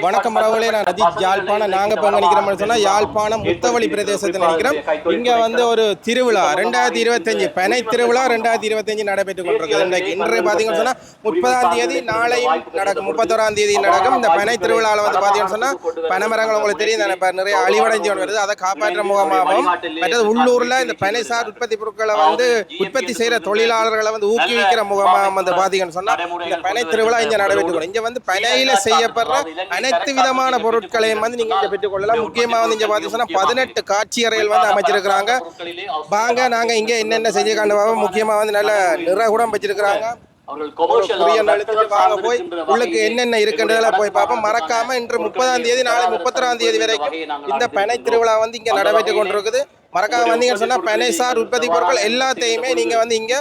வணக்கம் ரவலே நான் அஜித் யாழ்ப்பாணம் நாங்க இப்போ நினைக்கிறோம்னு சொன்னா யாழ்ப்பாணம் முத்தவழி பிரதேசத்தில் நினைக்கிறோம். இங்க வந்து ஒரு திருவிழா ரெண்டாயிரத்தி இருபத்தஞ்சு பனை திருவிழா ரெண்டாயிரத்தி இருபத்தஞ்சு நடைபெற்று கொண்டிருக்கு இன்றைக்கு இன்று பாத்தீங்கன்னு சொன்னா முப்பதாம் தேதி நாளையும் நடக்கும் முப்பத்தோராம் தேதி நடக்கும். இந்த பனை திருவிழாவில் வந்து பாத்தீங்கன்னு சொன்னா பனை மரங்கள் உங்களுக்கு தெரியும் தானே நிறைய அழிவடைஞ்சு வருது. அதை காப்பாற்ற முகமாகவும் மற்றது உள்ளூர்ல இந்த பனை சார் உற்பத்தி பொருட்களை வந்து உற்பத்தி செய்யற தொழிலாளர்களை வந்து ஊக்குவிக்கிற முகமாக வந்து பாத்தீங்கன்னு சொன்னா இந்த பனை திருவிழா இங்க நடைபெற்று இங்க வந்து பனையில செய்யப்படுற அனைத்து விதமான பொருட்களையும் வந்து நீங்க இங்க பெற்றுக்கொள்ளலாம். முக்கியமா வந்து இங்க பாத்தீங்கன்னா பதினெட்டு காட்சி அறைகள் வந்து அமைச்சிருக்கிறாங்க. வாங்க நாங்க இங்க என்னென்ன செஞ்சிருக்காங்க பார்ப்போம். முக்கியமா வந்து நல்ல நிற கூட வச்சிருக்கிறாங்க. உள்ளுக்கு என்னென்ன இருக்குன்றதெல்லாம் போய் பார்ப்போம். மறக்காம இன்று முப்பதாம் தேதி நாளை முப்பத்தொராம் தேதி வரைக்கும் இந்த பனை திருவிழா வந்து இங்க நடைபெற்று கொண்டிருக்குது. மறக்காம வந்தீங்கன்னு சொன்னா பனை சார் உற்பத்தி பொருட்கள் எல்லாத்தையுமே நீங்க வந்து இங்க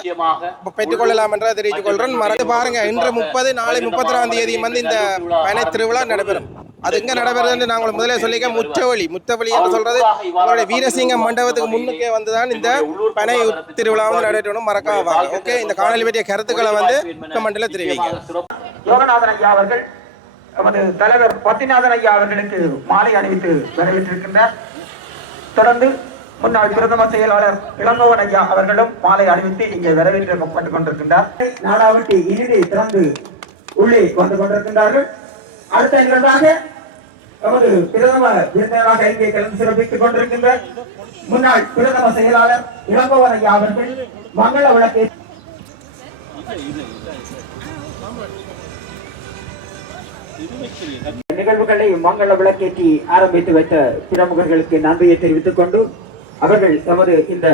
பெற்றுக்கொள்ளலாம் என்றதை தெரிவித்துக் கொள்றேன். மறந்து பாருங்க இன்று முப்பது நாளை முப்பத்தொராம் தேதி வந்து இந்த பனை திருவிழா நடைபெறும். அது எங்க நடைபெறுதுன்னு நான் முதலே சொல்லிக்க முச்சவழி முத்தவழி என்று சொல்றது உங்களுடைய வீரசிங்க மண்டபத்துக்கு முன்னுக்கே வந்துதான் இந்த பனை திருவிழா வந்து நடைபெறணும் மறக்காம வாங்க. ஓகே இந்த காணொலி பற்றிய கருத்துக்களை வந்து கமெண்ட்ல தெரிவிங்க. யோகநாதன் ஐயா அவர்கள் நமது தலைவர் பத்திநாதன் ஐயா அவர்களுக்கு மாலை அணிவித்து வரவேற்றிருக்கின்றார். தொடர்ந்து முன்னாள் பிரதம செயலாளர் இளங்கோவன் ஐயா அவர்களும் மாலை அணிவித்து இங்கே வரவேற்கப்பட்டுக் கொண்டிருக்கின்றார். நாடாவட்டி இறுதி திறந்து உள்ளே வந்து கொண்டிருக்கின்றார்கள். அடுத்த நிகழ்வாக நமது பிரதம விருந்தினராக இங்கே கலந்து சிறப்பித்துக் கொண்டிருக்கின்ற முன்னாள் பிரதம செயலாளர் இளங்கோவன் ஐயா அவர்கள் மங்கள விளக்கை நிகழ்வுகளை மங்கள விளக்கேற்றி ஆரம்பித்து வைத்த பிரமுகர்களுக்கு நன்றியை தெரிவித்துக் கொண்டு அவர்கள் தமது இந்த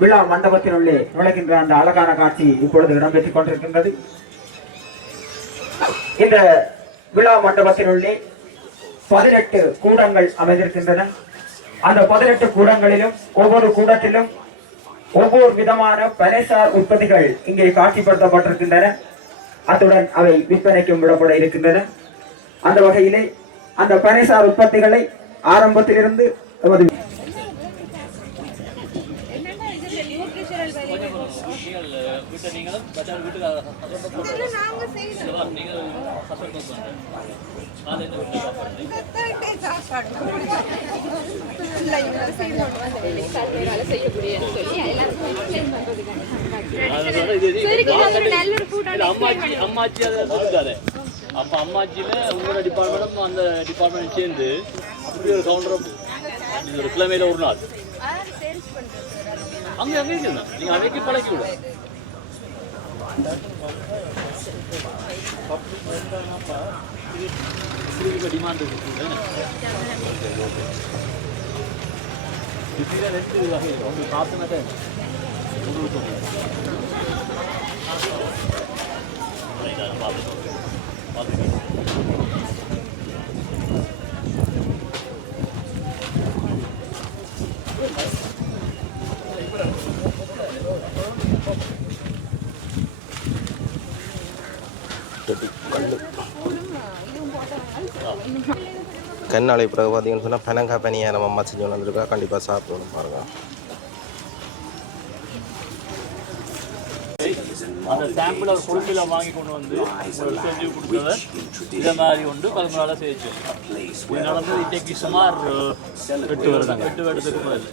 விழா மண்டபத்தினுள்ளே நுழைகின்ற அந்த அழகான காட்சி இப்பொழுது இடம்பெற்றுக் கொண்டிருக்கின்றது. இந்த விழா மண்டபத்தினுள்ளே பதினெட்டு கூடங்கள் அமைந்திருக்கின்றன. அந்த பதினெட்டு கூடங்களிலும் ஒவ்வொரு கூடத்திலும் ஒவ்வொரு விதமான பனைசார் உற்பத்திகள் இங்கே காட்சிப்படுத்தப்பட்டிருக்கின்றன. அத்துடன் அவை விற்பனைக்கும் விடப்பட இருக்கின்றன. அந்த வகையிலே அந்த பனைசார் உற்பத்திகளை ஆரம்பத்திலிருந்து நாங்க. சரி, photo இல்ல, அம்மாச்சி அம்மாச்சி அதை சொல்லிட்டாரு. அப்ப அம்மாச்சியில உங்களோட டிபார்ட்மெண்ட்டும் அந்த டிபார்ட்மெண்ட் சேர்ந்து அப்படி ஒரு கவுண்டர் ஒரு கிழமையில ஒரு நாள். அங்க அங்கே இருக்கணும் நீங்க அவைக்கு பழக்கி விடும் டிமாண்ட் இருக்கு இதுல ரெண்டு வகை ஒன்று காத்துனதை உங்களுக்கு சொல்லுங்க பார்த்துக்கோங்க பார்த்துக்கோங்க கண்ணாலை பிறகு பார்த்தீங்கன்னு சொன்னால் பனங்காய் பனியை நம்ம அம்மா செஞ்சு வந்திருக்கா கண்டிப்பாக சாப்பிடணும் பாருங்க. அந்த சாம்பிள் குழுப்பில் வாங்கி கொண்டு வந்து உங்களுக்கு செஞ்சு கொடுத்தவர். இதை மாதிரி உண்டு பலமுறை செய்யச்சு இது நடந்தது இன்றைக்கு சுமார் எட்டு வருடம் எட்டு வருடத்துக்கு முதல்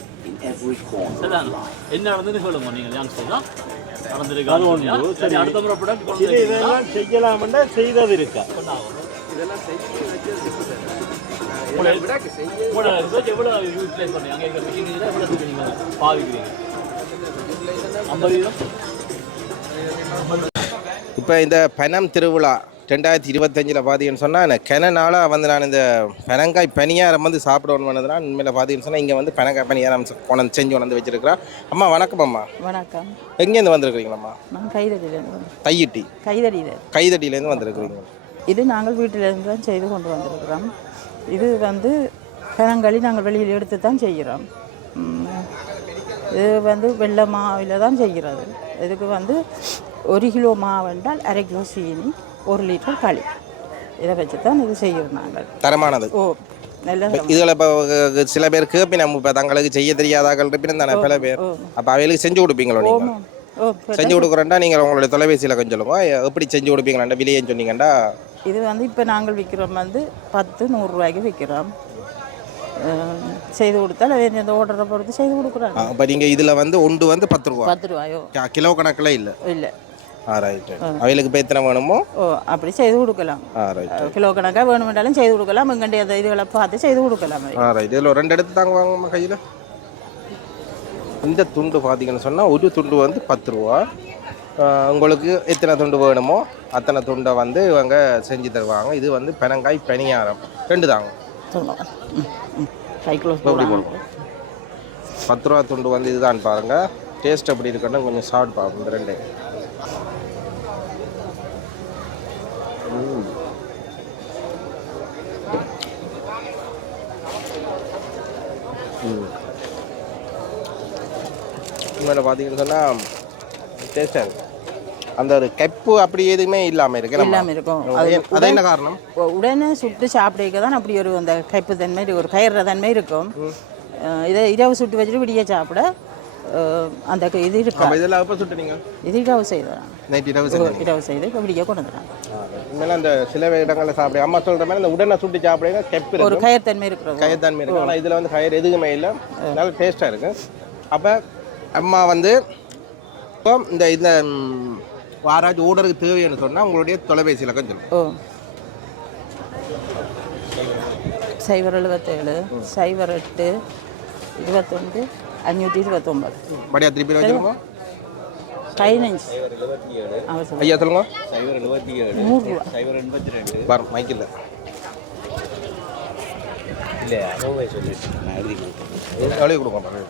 சரிதான்? என்ன நடந்ததுன்னு சொல்லுங்க நீங்கள் யங்ஸ்டர் தான் நடந்திருக்கு சரி அடுத்த முறை படம் கொண்டு இது இதெல்லாம் செய்யலாம்னா செய்தது இருக்கா உங்களை உங்களை ரிசர்ச் எவ்வளோ யூட்டிலைஸ் பண்ணீங்க? அங்கே இருக்கிற மிஷினில் எவ்வளோ தூக்கி நீங்கள் பாவிக்கிறீங்க ஐம்பது வீதம்? இப்போ இந்த பனம் திருவிழா ரெண்டாயிரத்தி இருபத்தஞ்சில் பார்த்தீங்கன்னு சொன்னால் கென நாளாக வந்து நான் இந்த பனங்காய் பனியாரம் வந்து சாப்பிடணும் பண்ணதுனா உண்மையில் பார்த்தீங்கன்னு சொன்னால் இங்கே வந்து பனங்காய் பனியாரம் கொண்டு செஞ்சு கொண்டு வச்சிருக்கிறேன். அம்மா வணக்கம் அம்மா. வணக்கம். எங்கேருந்து வந்திருக்கிறீங்களம்மா? நான் கைதடியிலேருந்து தையிட்டி. கைதடியில் கைதடியிலேருந்து வந்திருக்கிறீங்க. இது நாங்கள் வீட்டிலேருந்து தான் செய்து கொண்டு வந்திருக்கிறோம். இது வந்து பனங்களி நாங்கள் வெளியில் எடுத்து தான் செய்கிறோம். இது வந்து வெள்ளை மாவில் தான் செய்கிறது. இதுக்கு வந்து ஒரு கிலோ மாவு என்றால் அரை கிலோ சீனி ஒரு லிட்டர் களி. இதை வச்சு தான் இது செய்கிறோம் நாங்கள். தரமானது. ஓ இதில் இப்போ சில பேர் கேப்பி நம்ம இப்போ தங்களுக்கு செய்ய தெரியாதாக்கள் இருப்பினும் தானே பல பேர். அப்போ அவைகளுக்கு செஞ்சு கொடுப்பீங்களோ நீங்கள் செஞ்சு கொடுக்குறேன்டா நீங்கள் உங்களுடைய தொலைபேசியில் கொஞ்சம் சொல்லுங்க. எப்படி செஞ்சு கொடுப்பீங்களாண்டா விலையன்னு சொன்னீங்கண்டா. இது வந்து இப்போ நாங்கள் விற்கிறோம் வந்து பத்து நூறுரூவாய்க்கு விற்கிறோம் செய்து கொடுத்தால் எந்த ஓர்டரை பொறுத்து செய்து கொடுக்குறாங்க. அப்போ நீங்கள் இதில் வந்து ஒன்று வந்து பத்து ரூபா. பத்து ரூபாயோ? கிலோ கணக்கில் இல்லை? இல்லை. அவைகளுக்கு இப்போ எத்தனை வேணுமோ? ஓ அப்படி செய்து கொடுக்கலாம். கிலோ கணக்காக வேணுமென்றாலும் செய்து கொடுக்கலாம். எங்கண்டி அந்த இதுகளை பார்த்து செய்து கொடுக்கலாம். இதில் ரெண்டு எடுத்து தாங்க வாங்கம்மா கையில். இந்த துண்டு பார்த்தீங்கன்னு சொன்னால் ஒரு துண்டு வந்து பத்து ரூபா. உங்களுக்கு எத்தனை துண்டு வேணுமோ அத்தனை துண்டை வந்து இவங்க செஞ்சு தருவாங்க. இது வந்து பெனங்காய் பனியாரம் ரெண்டு தாங்க. பத்து ரூபா துண்டு வந்து இதுதான் பாருங்க. டேஸ்ட் எப்படி இருக்குன்னு கொஞ்சம் சாப்பிட்டு பார்ப்போம் இந்த ரெண்டு. ம். ம். உண்மையில பார்த்தீங்கன்னு சொன்னால் டேஸ்டாக இருக்கு. அந்த ஒரு கப்பு அப்படி எதுவுமே இல்லாமல் இருக்கு நம்ம. இல்லாம இருக்கும். அது என்ன காரணம்? உடனே சுட்டு சாப்பிடுக்க தான் அப்படி ஒரு அந்த கைப்பு தன்மை ஒரு கயிறுற தன்மை இருக்கும். இதை இரவு சுட்டு வச்சுட்டு விடிய சாப்பிட அந்த இது இருக்கா? அப்போ இதெல்லாம் எப்போ சுட்டுனீங்க இது இரவு செய்தான் நைட் இரவு செஞ்சீங்க இரவு செய்து இப்போ விடிய கொண்டு வந்துடுறாங்க. உண்மையில அந்த சில இடங்களில் சாப்பிட அம்மா சொல்ற மாதிரி இந்த உடனே சுட்டு சாப்பிடுங்க கெப்பு ஒரு இருக்கும். கயிறு தன்மை இருக்கிறது. கயத்தான்மை இருக்கும் ஆனால் இதில் வந்து கயிறு எதுவுமே இல்லை. நல்ல டேஸ்ட்டாக இருக்கு. அப்போ அம்மா வந்து இப்போ இந்த இந்த ம், யாராச்சும் ஓர்டருக்கு தேவைன்னு சொன்னால் உங்களுடைய தொலைபேசி இலக்கம் சொல்லுங்க. ஓ. சைபர் எழுபத்தேழு சைபர் எட்டு இருபத்தொன்று அஞ்சூற்றி இருபத்தொம்பது. படியா திருப்பி வச்சுருங்க பதினஞ்சு. ஐயா சொல்லுங்க. நூறுரூவா பாரு மைக்கில் எழுதி கொடுங்க பாரு.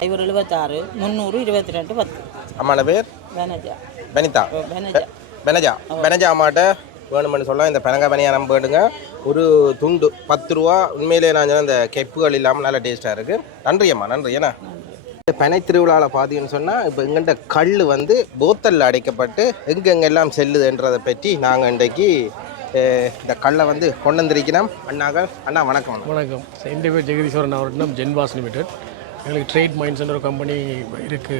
சைபர் எழுபத்தாறு முந்நூறு இருபத்தி ரெண்டு பத்து. அம்மாட பேர்? வேனஜா. பெனிதா ஓ வேனஜா. பெனஜா பெனஜா அம்மாட்ட வேணுமென்னு சொல்ல இந்த பெனகா பனியா நம்ம வேணுங்க ஒரு துண்டு பத்து ரூபா. உண்மையிலே நான் இந்த கெப்புகள் இல்லாமல் நல்ல டேஸ்ட்டாக இருக்குது நன்றி அம்மா நன்றி. ஏன்னா இந்த பனை திருவிழாவில் பார்த்தீங்கன்னு சொன்னால் இப்போ எங்கள்கிட்ட கல் வந்து போத்தலில் அடைக்கப்பட்டு எங்கெங்கெல்லாம் செல்லுதுன்றதை பற்றி நாங்கள் இன்றைக்கு இந்த கல்லை வந்து கொண்டு வந்திருக்கிறோம். அண்ணாங்க அண்ணா வணக்கம். வணக்கம். என் பேர் ஜெகதீஸ்வரன் அவரிடம் ஜென்பாஸ் லிமிடெட். எங்களுக்கு ட்ரேட் மைண்ட்ஸ்ன்ற ஒரு கம்பெனி இருக்குது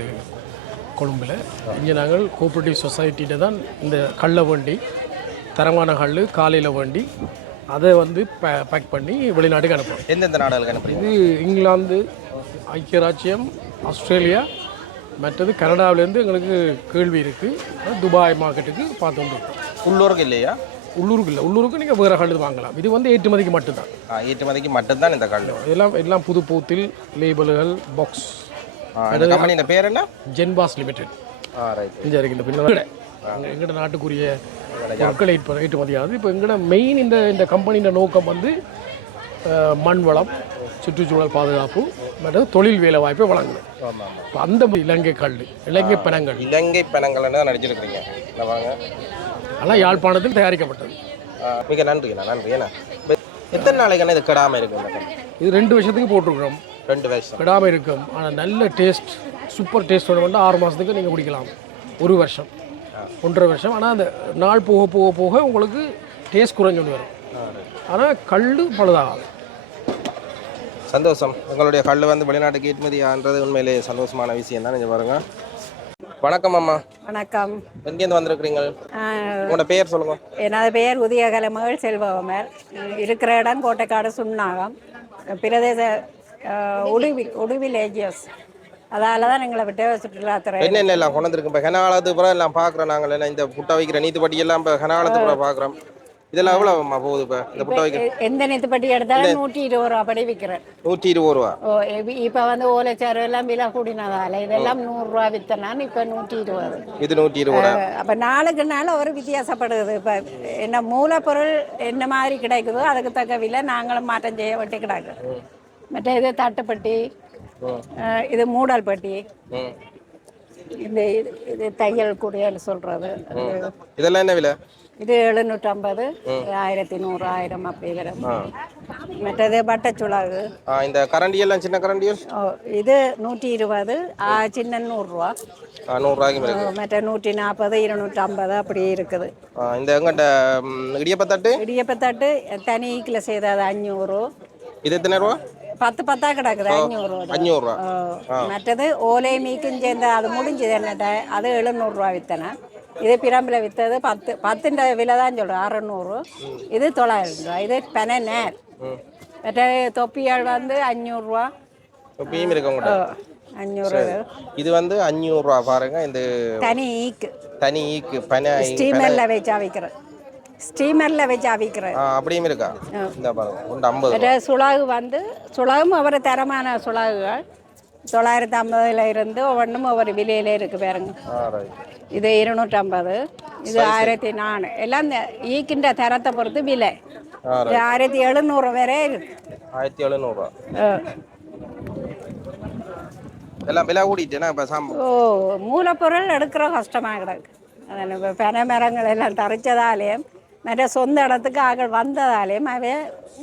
கொழும்பில். இங்கே நாங்கள் கோஆப்ரேட்டிவ் சொசைட்டியில தான் இந்த கல்லை வண்டி தரமான கல் காலையில் வண்டி அதை வந்து பேக் பண்ணி வெளிநாட்டுக்கு அனுப்புகிறோம் எந்தெந்த நாடுகளுக்கு அனுப்புறீங்க? இது இங்கிலாந்து ஐக்கிய ராச்சியம் ஆஸ்திரேலியா மற்றது கனடாவிலேருந்து எங்களுக்கு கேள்வி இருக்குது துபாய் மார்க்கெட்டுக்கு பார்த்து வந்துருக்கோம். உள்ளூருக்கு இல்லையா? உள்ளூருக்கு இல்லை உள்ளூருக்கு நீங்கள் வேறு கல் வாங்கலாம். இது வந்து ஏற்றுமதிக்கு மட்டும்தான். ஏற்றுமதிக்கு மட்டும்தான் இந்த கல். இதெல்லாம் எல்லாம் புது பூத்தில் லேபிள்கள் பாக்ஸ் கம்பெனியோட பேர் என்ன? ஜென்பாஸ் லிமிடெட் இங்கே இருக்கு இந்த பின்னால் எங்கட நாட்டுக்குரிய பொருட்கள் ஏற்ற ஏற்றுமதியாகுது. இப்போ எங்கட மெயின் இந்த இந்த கம்பெனியின் நோக்கம் வந்து மண் வளம் சுற்றுச்சூழல் பாதுகாப்பு மற்றது தொழில் வேலை வாய்ப்பை வழங்கணும் இப்போ அந்த இலங்கை கல் இலங்கை பனங்கள். இலங்கை பெணங்கள்னு தான் நடிச்சிருக்கிறீங்க. வாங்க. அதெல்லாம் யாழ்ப்பாணத்தில் தயாரிக்கப்பட்டது. மிக நன்றிண்ணா நன்றி. ஏண்ணா எத்தனை நாளைக்கு இது கெடாமல் இருக்கு இந்த கல்? இது ரெண்டு வருஷத்துக்கு போட்டிருக்கிறோம். ரெண்டு வருஷம். விடாமல் இருக்கும். ஆனால் நல்ல டேஸ்ட் சூப்பர் டேஸ்ட்டோட வந்து ஆறு மாதத்துக்கு நீங்கள் குடிக்கலாம். ஒரு வருஷம். ஒன்றரை வருஷம். ஆனால் அந்த நாள் போக போக போக உங்களுக்கு டேஸ்ட் குறைஞ்சு வரும். ஆனால் கல் பழுதாகாது. சந்தோஷம். உங்களுடைய கல் வந்து வெளிநாட்டுக்கு ஏற்றுமதியான்றது உண்மையிலே சந்தோஷமான விஷயம் தான் நீங்கள் பாருங்க. வணக்கம் அம்மா. வணக்கம். எங்கேருந்து வந்திருக்கிறீங்க? உங்களோட பெயர் சொல்லுங்க. எனது பெயர் உதயகலமகள் செல்வகுமார். இருக்கிற இடம் கோட்டைக்காடு சுண்ணாகம் பிரதேச உடுவி உடுவி லேஜியஸ். அதால தான் எங்களை விட்டு சுற்றுலாத்துறை என்னென்ன எல்லாம் கொண்டு வந்திருக்கு இப்போ கனாலத்து புறம் எல்லாம் பார்க்குறோம் நாங்கள். எல்லாம் இந்த புட்டை வைக்கிற நீத்துப்பட்டி எல்லாம் இப்போ கனாலத்து புறம் பார்க்குறோம். இதெல்லாம் எவ்வளோ அம்மா போகுது இப்போ? இந்த புட்டை வைக்கிற எ- எந்த நெத்துப்பட்டி எடுத்தாலும் நூற்றி இருபது ரூபா படி விற்கிறேன். நூற்றி இருபது ரூபா. ஓ இப்ப- வந்து ஓலைச்சாறு எல்லாம் விலை கூடினதால இதெல்லாம் நூறுரூவா வித்தனான் இப்ப நூற்றி இருபது இது நூற்றி இருபது ரூபா அப்ப நாளுக்கு நாள் ஒரு வித்தியாசப்படுது. இப்ப என்ன மூலப்பொருள் என்ன மாதிரி கிடைக்குதோ அதுக்கு தக்க விலை நாங்களும் மாற்றம் செய்ய வேண்டி கிடக்கு. மற்ற இது தட்டுப்பட்டி இது மூடல் பட்டி. இந்த இது- தையல் குடியல் சொல்றது. இதெல்லாம் என்ன விலை? இது எழுநூற்றம்பது ஆயிரத்தி நூறு ஆயிரம் அப்படி வரும் மற்றது பட்டச்சுளகு ஆ, இந்த கரண்டி எல்லாம் சின்ன கரண்டியும் ஓ, இது நூற்றி இருபது சின்ன நூறுரூவா. நூறுரூவாய்க்கு மற்ற நூற்றி நாற்பது இருநூற்றம்பது அப்படி இருக்குது. இந்த எங்கிட்ட இடியப்பத்தட்டு? இடியப்பத்தட்டு தனி கிலோ செய்தது அஞ்சூறு இது எத்தனை ரூபா? பத்து பத்தா கிடக்குது அஞ்சூறு ரூபா. அஞ்சூறுரூவா மற்றது ஓலை மீக்கும் சேர்ந்து அது முடிஞ்சது என்னட்ட? அது எழுநூறுரூவா வித்தனை. இது பிரம்பில் வித்தது பத்து பத்துன்ற விலை தான் சொல்கிறேன் அறநூறு. இது தொள்ளாயிரம் ரூபா. இது பென நேர் மற்ற தொப்பியாள் வந்து அஞ்சூறுரூவா இப்பயும் இருக்கு அஞ்சூறு இது வந்து அஞ்சூறுரூவா பாருங்க இந்த தனி ஈக்கு. தனி ஈக்கு பனை ஸ்டீமரில் வச்சு அவிக்கிறேன். ஸ்டீமரில் வச்சு அவிக்கிறேன். அப்படியும் இருக்கா? இந்த பாருங்க ஐம்பது சுலாகு வந்து சுலாகும் ஒவ்வொரு தரமான சுலாகுகள் தொள்ளாயிரத்தி ஐம்பதுல இருந்து ஒவ்வொன்றும் ஒவ்வொரு விலையில இருக்கு பாருங்க. இது இருநூற்றம்பது இது ஆயிரத்தி நானூறு எல்லாம் ஈக்கின்ற தரத்தை பொறுத்து விலை. இது ஆயிரத்தி எழுநூறு வரை இருக்கு. ஆயிரத்தி எழுநூறுவா அஹ். எல்லாம் விலை சாம்? ஓ மூலப்பொருள் எடுக்கிற கஷ்டமாக கிடக்கு. இப்போ பனை மரங்கள் எல்லாம் தரைச்சதாலேயும் மற்ற சொந்த இடத்துக்கு ஆக்கள் வந்ததாலேயும் அவை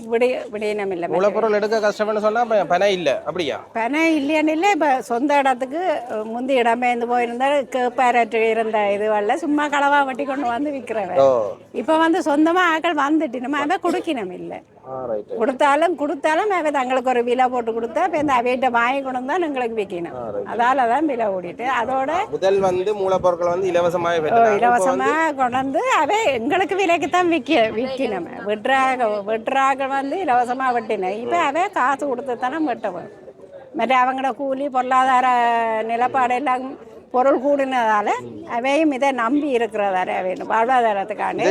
விடி விடியினம் இல்லை மூலப்பொருள் எடுக்க கஷ்டம்னு சொன்னா இப்ப பனை இல்லை அப்படியா பனை இல்லையான்னு இல்லை இப்போ சொந்த இடத்துக்கு முந்தி இடம்பெயர்ந்து போயிருந்தா கேப்பாரற்று இருந்த இதுவல்ல சும்மா களவா வெட்டி கொண்டு வந்து விற்கிறவன் இப்போ வந்து சொந்தமாக ஆக்கள் வந்துட்டு நம்ம அவன் கொடுக்கணும் இல்லை கொடுத்தாலும் கொடுத்தாலும் அவன் தங்களுக்கு ஒரு விலை போட்டு கொடுத்தா இப்போ இந்த அவையிட்ட வாங்கி கொண்டு தான் எங்களுக்கு விற்கணும் அதால தான் விலை ஓடிட்டு. அதோட முதல் வந்து மூலப்பொருட்கள் வந்து இலவசமாக இலவசமாக கொண்டு அவை எங்களுக்கு விலைக்கு தான் விற்க விற்கணும் வெட்டுறாக வெட்டுறாக வந்து இலவசமாக வெட்டினேன். இப்போ அவை காசு கொடுத்து தானே வெட்டவன் மற்ற அவங்களோட கூலி பொருளாதார நிலப்பாடு எல்லாம் பொருள் கூடினதால அவையும் இதை நம்பி இருக்கிறதால அவை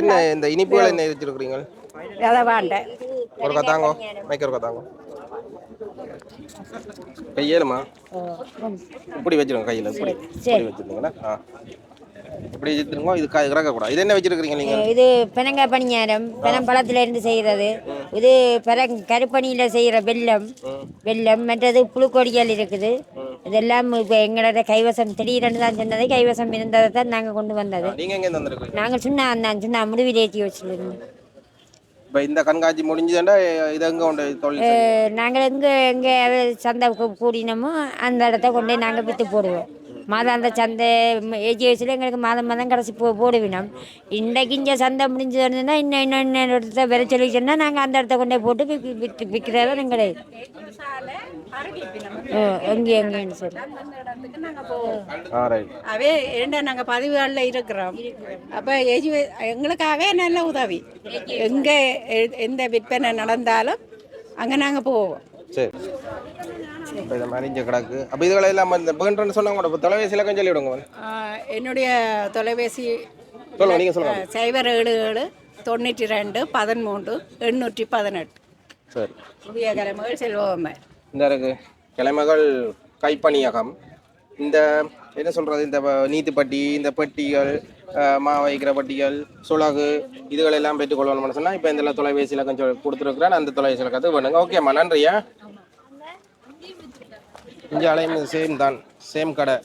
என்ன இந்த இனிப்புகள் என்ன வச்சிருக்கிறீங்க அதை வேண்டேன் ஒரு கத்தாங்கோ மைக்க ஒரு கத்தாங்கோ கையேலுமா இப்படி வச்சிருங்க கையில் இப்படி இப்படி ஆ. இப்படி வச்சிருங்க இது க- இறக்கக்கூடாது இது என்ன வச்சிருக்கிறீங்க நீங்கள் இது பெனங்காய் பணியாரம் பெனம்பழத்துல இருந்து செய்கிறது இது பெரங் கருப்பணியில் செய்கிற வெல்லம். வெல்லம் மற்றது புழுக்கொடிகள் இருக்குது. இதெல்லாம் இப்போ எங்களோட கைவசம் திடீரென்று தான் சொன்னது கைவசம் இருந்ததை தான் நாங்கள் கொண்டு வந்தது. நீங்கள் சுண்ணா அந்த சுண்ணா முடிவிலேற்றி வச்சுருந்தோம். இப்போ இந்த கண்காட்சி முடிஞ்சதுண்டா இது எங்கே உண்டு தொழில்? நாங்கள் எங்கே எங்கே சந்தை கூடினோமோ அந்த இடத்த கொண்டு நாங்கள் விற்று போடுவோம் மாதாந்த சந்தை ஏஜி வயசில் எங்களுக்கு மாதம் மாதம் கடைசி போ போடுவினோம். இன்றைக்கு இங்கே சந்தை முடிஞ்சதுன்னா இன்னும் இன்னும் இன்னொரு இடத்த விரை சொல்லி சொன்னால் நாங்கள் அந்த இடத்த கொண்டு போட்டு விற்று விற்று விற்கிறதா எங்களை எங்கே எங்கேன்னு சொல்லி. அவே ஏண்டா நாங்கள் பதிவுகளில் இருக்கிறோம். அப்போ ஏஜி எங்களுக்காகவே நல்ல உதவி. எங்கே எந்த விற்பனை நடந்தாலும் அங்கே நாங்கள் போவோம். சரி. இப்போ மாதிரி இங்கே கிடக்கு. அப்போ இதுகளை எல்லாம் இந்த சொன்னாங்க கூட இப்போ தொலைபேசியில் கொஞ்சம் சொல்லி விடுங்க ஆஹ் என்னுடைய தொலைபேசி நீங்கள் சொல்லுங்க. ஆஹ் சைபர் ஏழு ஏழு தொண்ணூற்றி ரெண்டு பதிமூன்று எண்ணூற்றி பதினெட்டு. சரி. புதிய கிழமைகள் செல்வமே. இந்த இருக்கு. கிழமைகள் கைப்பணியகம். இந்த என்ன சொல்கிறது இந்த நீத்துப்பட்டி இந்த பெட்டிகள் மா வைக்கிற பட்டிகள் சுலகு இதுகள் எல்லாம் பெற்றுக்கொள்ளணும்னு சொன்னால் இப்போ இந்த தொலைபேசியில் கொஞ்சம் கொடுத்துருக்குறேன் அந்த தொலைபேசியில் கற்று பண்ணுங்க ஓகேம்மா நன்றியா இங்கே அலையும் சேம் தான் சேம் கடை.